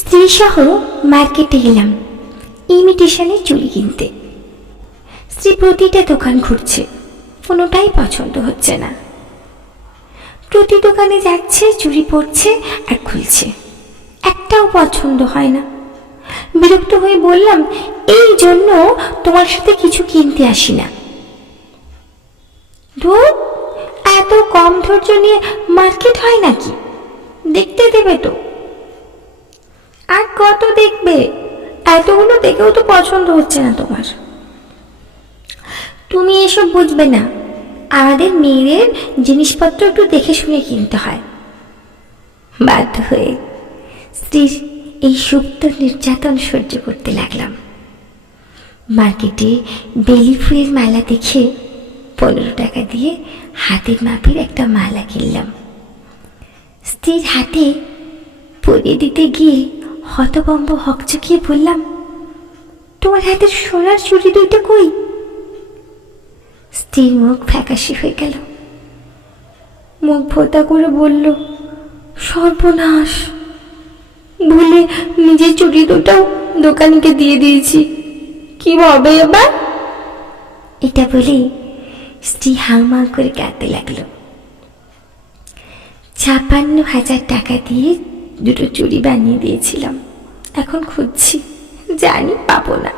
স্ত্রী সহ মার্কেটে গেলাম ইমিটেশনের চুড়ি কিনতে। স্ত্রী প্রতিটা দোকান ঘুরছে। কোনোটাই পছন্দ হচ্ছে না। প্রতি দোকানে যাচ্ছে চুড়ি পরছে আর খুলছে। একটাও পছন্দ হয় না। বিরক্ত হয়ে বললাম, এই জন্য তোমার সাথে কিছু কিনতে আসি না। ধুর, এত কম ধৈর্য নিয়ে মার্কেট হয় নাকি? দেখতে দেবে তো। কত দেখবে? এতগুলো দেখেও তো পছন্দ হচ্ছে না তোমার। তুমি এসব বুঝবে না। আমাদের মেয়েদের জিনিসপত্র একটু দেখে শুনে কিনতে হয়। বাধ্য হয়ে স্ত্রীর এই সুপ্ত নির্যাতন সহ্য করতে লাগলাম। মার্কেটে বেলি ফুলের মালা দেখে পনেরো টাকা দিয়ে হাতের মাপের একটা মালা কিনলাম। স্ত্রীর হাতে পরিয়ে দিতে গিয়ে হতবম্ব হকচকিয়ে বললাম, তোমার হাতের সোনার চুড়ি দুইটা কই? স্ত্রীর মুখ ফ্যাকাশি হয়ে গেল। মুখ ভোতা করে বলল, সর্বনাশ। ভুলে নিজের চুড়ি দুটাও দোকানিকে দিয়ে দিয়েছি। কি হবে এবার? এটা বলে স্ত্রী হাউমাউ করে কাঁদতে লাগল। ছাপান্ন হাজার টাকা দিয়ে দুটো চুড়ি বানিয়ে দিয়েছিলাম। এখন খুঁজছি, জানি পাবো না।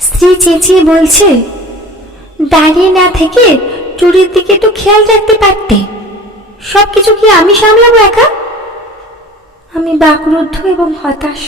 স্ত্রী চেঁচিয়ে বলছে, দাঁড়িয়ে না থেকে চুরির দিকে তো খেয়াল রাখতে পারতে। সব কিছু কি আমি সামলাবো একা? আমি বাকরুদ্ধ এবং হতাশ।